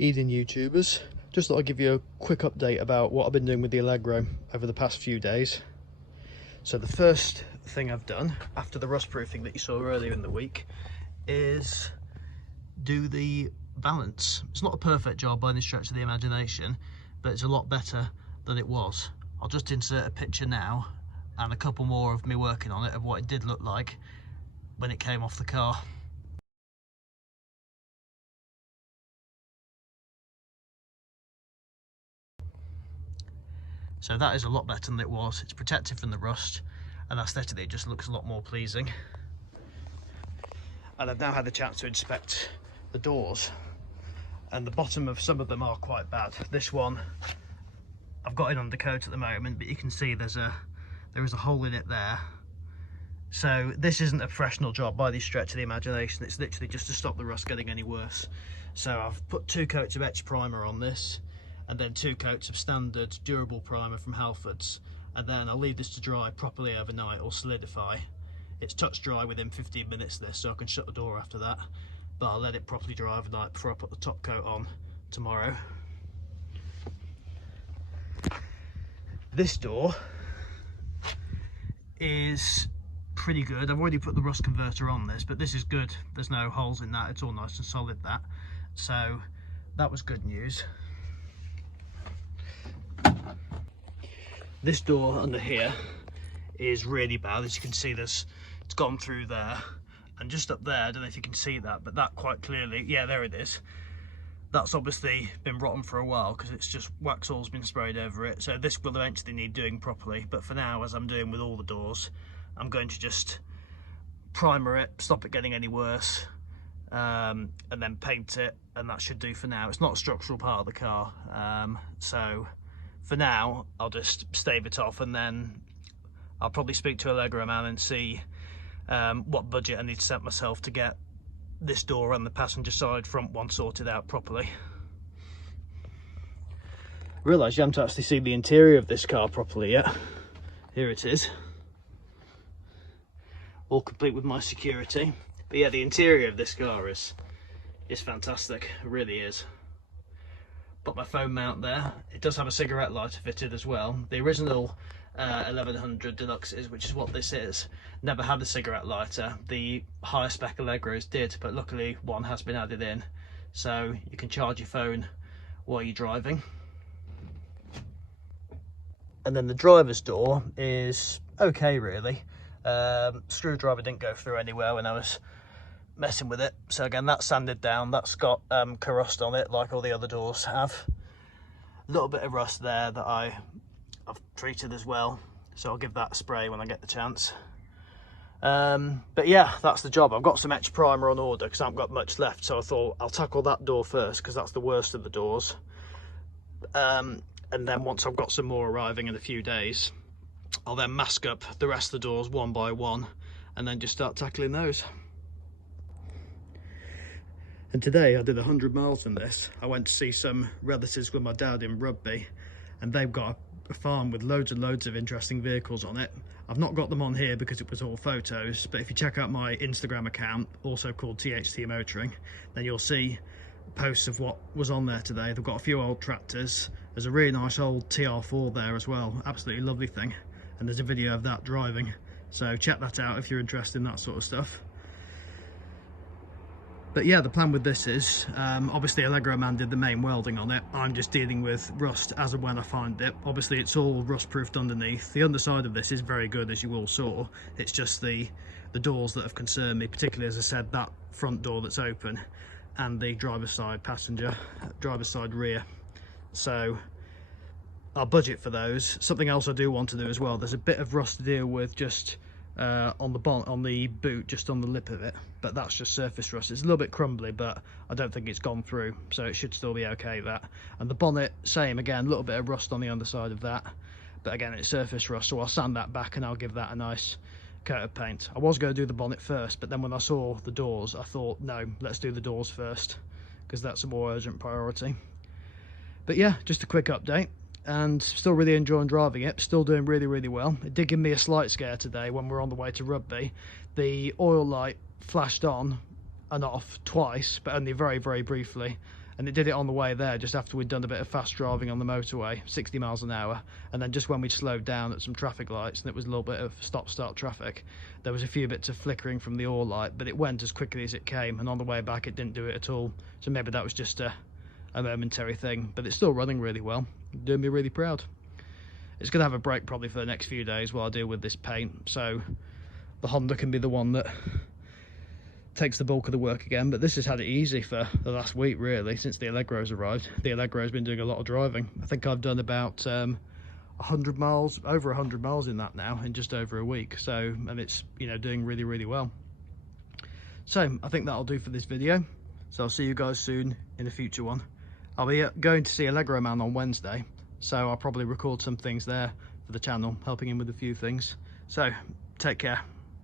Evening YouTubers, just thought I'd give you a quick update about what I've been doing with the Allegro over the past few days. So the first thing I've done after the rust proofing that you saw earlier in the week is do the balance. It's not a perfect job by any stretch of the imagination, but it's a lot better than it was. I'll just insert a picture now and a couple more of me working on it of what it did look like when it came off the car. So that is a lot better than it was. It's protected from the rust, and aesthetically it just looks a lot more pleasing. And I've now had the chance to inspect the doors, and the bottom of some of them are quite bad. This one I've got in undercoat at the moment, but you can see there is a hole in it there. So this isn't a professional job by any stretch of the imagination. It's literally just to stop the rust getting any worse. So I've put 2 coats of etch primer on this, and then 2 coats of standard durable primer from Halfords, and then I'll leave this to dry properly overnight or solidify. It's touch dry within 15 minutes this, so I can shut the door after that, but I'll let it properly dry overnight before I put the top coat on tomorrow. This door is pretty good. I've already put the rust converter on this, but this is good. There's no holes in that, it's all nice and solid, that. So that was good news. This door under here is really bad. As you can see, it's gone through there, and just up there, I don't know if you can see that, but that quite clearly, yeah, there it is. That's obviously been rotten for a while because it's just wax oil's been sprayed over it. So this will eventually need doing properly, but for now, as I'm doing with all the doors, I'm going to just primer it, stop it getting any worse, and then paint it, and that should do for now. It's not a structural part of the car, so for now I'll just stave it off, and then I'll probably speak to Allegro man and see what budget I need to set myself to get this door and the passenger side front one sorted out properly. Realise you haven't actually seen the interior of this car properly yet. Here it is, all complete with my security. But yeah, the interior of this car is fantastic, it really is. Got my phone mount there. It does have a cigarette lighter fitted as well. The original 1100 Deluxes, which is what this is, never had a cigarette lighter. The higher spec Allegros did, but luckily one has been added in, so you can charge your phone while you're driving. And then the driver's door is okay, really. Screwdriver didn't go through anywhere when I was messing with it, so again, that's sanded down. That's got rust on it like all the other doors have. A little bit of rust there that I've treated as well, so I'll give that a spray when I get the chance. But yeah, that's the job. I've got some etch primer on order because I haven't got much left, so I thought I'll tackle that door first because that's the worst of the doors, and then once I've got some more arriving in a few days, I'll then mask up the rest of the doors one by one and then just start tackling those. And today I did 100 miles in this. I went to see some relatives with my dad in Rugby, and they've got a farm with loads and loads of interesting vehicles on it. I've not got them on here because it was all photos, but if you check out my Instagram account, also called THT Motoring, then you'll see posts of what was on there today. They've got a few old tractors. There's a really nice old TR4 there as well, absolutely lovely thing, and there's a video of that driving, so check that out if you're interested in that sort of stuff. But yeah, the plan with this is, obviously Allegro man did the main welding on it. I'm just dealing with rust as and when I find it. Obviously it's all rust proofed underneath. The underside of this is very good, as you all saw. It's just the doors that have concerned me, particularly, as I said, that front door that's open and the driver's side driver's side rear. So I'll budget for those. Something else I do want to do as well, there's a bit of rust to deal with just on the boot, just on the lip of it, but that's just surface rust. It's a little bit crumbly, but I don't think it's gone through, so it should still be okay, that. And the bonnet, same again, a little bit of rust on the underside of that, but again, it's surface rust, so I'll sand that back and I'll give that a nice coat of paint. I was going to do the bonnet first, but then when I saw the doors, I thought, no, let's do the doors first, because that's a more urgent priority. But yeah, just a quick update. And still really enjoying driving it, still doing really well. It did give me a slight scare today when we were on the way to Rugby. The oil light flashed on and off twice, but only very briefly, and it did it on the way there just after we'd done a bit of fast driving on the motorway, 60 miles an hour, and then just when we'd slowed down at some traffic lights and it was a little bit of stop-start traffic, there was a few bits of flickering from the oar light, but it went as quickly as it came, and on the way back it didn't do it at all. So maybe that was just a momentary thing, but it's still running really well, doing me really proud. It's going to have a break probably for the next few days while I deal with this paint, so the Honda can be the one that takes the bulk of the work again. But this has had it easy for the last week really, since the Allegro's arrived. The Allegro's been doing a lot of driving. I think I've done about 100 miles, over 100 miles in that now in just over a week. So, and it's, you know, doing really, really well. So I think that'll do for this video. So I'll see you guys soon in a future one. I'll be going to see Allegro Man on Wednesday, so I'll probably record some things there for the channel, helping him with a few things. So take care.